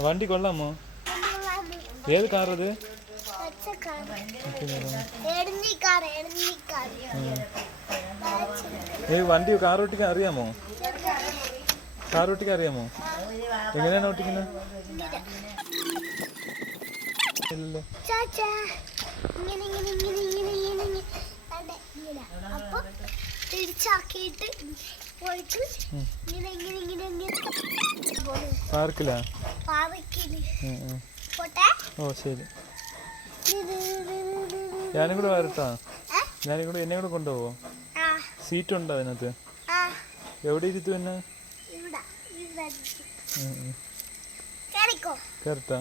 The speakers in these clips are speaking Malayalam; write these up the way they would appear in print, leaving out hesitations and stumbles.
വണ്ടി കൊള്ളാമോ? ഏത് കാറത്? വണ്ടി കാർ ഓട്ടിക്കാൻ അറിയാമോ? കാർ ഓട്ടിക്കാൻ അറിയാമോ? എങ്ങനെയാണ് ഓട്ടിക്കുന്നത്? പാർക്കിലാ? ഓ ശരി, ഞാനും കൂടെ വരട്ടാ. എന്നെ കൂടെ കൊണ്ടുപോവോ? സീറ്റ് ഉണ്ടോ അതിനകത്ത്? എവിടെ ഇരുത്തു എന്നെ? കേറട്ടാ?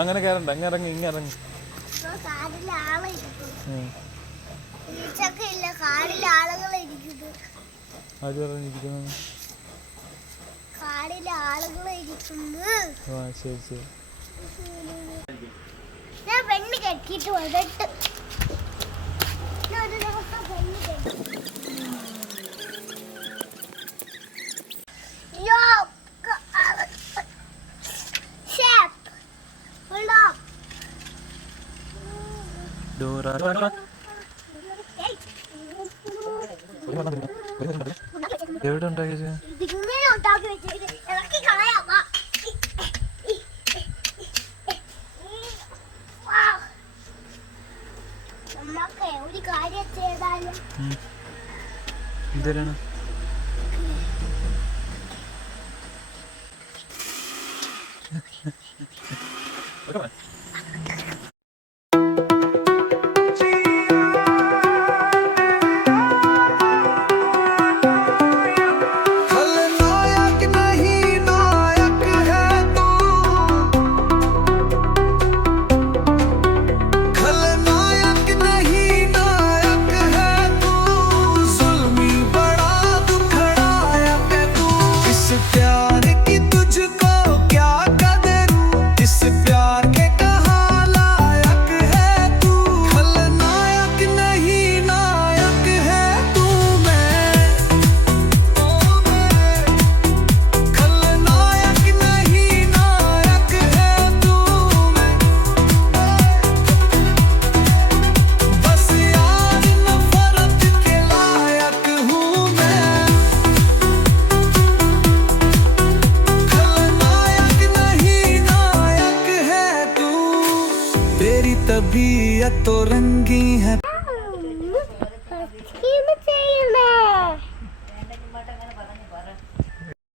അങ്ങനെ കേറണ്ട, ഇറങ്ങി ഇറങ്ങി. അത് പറഞ്ഞിരിക്കുന്നു. ശരി ശരി. ഞാൻ പെണ്ണ് കെട്ടിട്ട് വന്നിട്ട് ഒരു ദിവസം പെണ്ണ് കെട്ടി. എവിടെ ഉണ്ടാക്കിയത്? ഒരു കാര്യം ചെയ്താലും എന്തിനാണ്? तबीयत तो रंगी है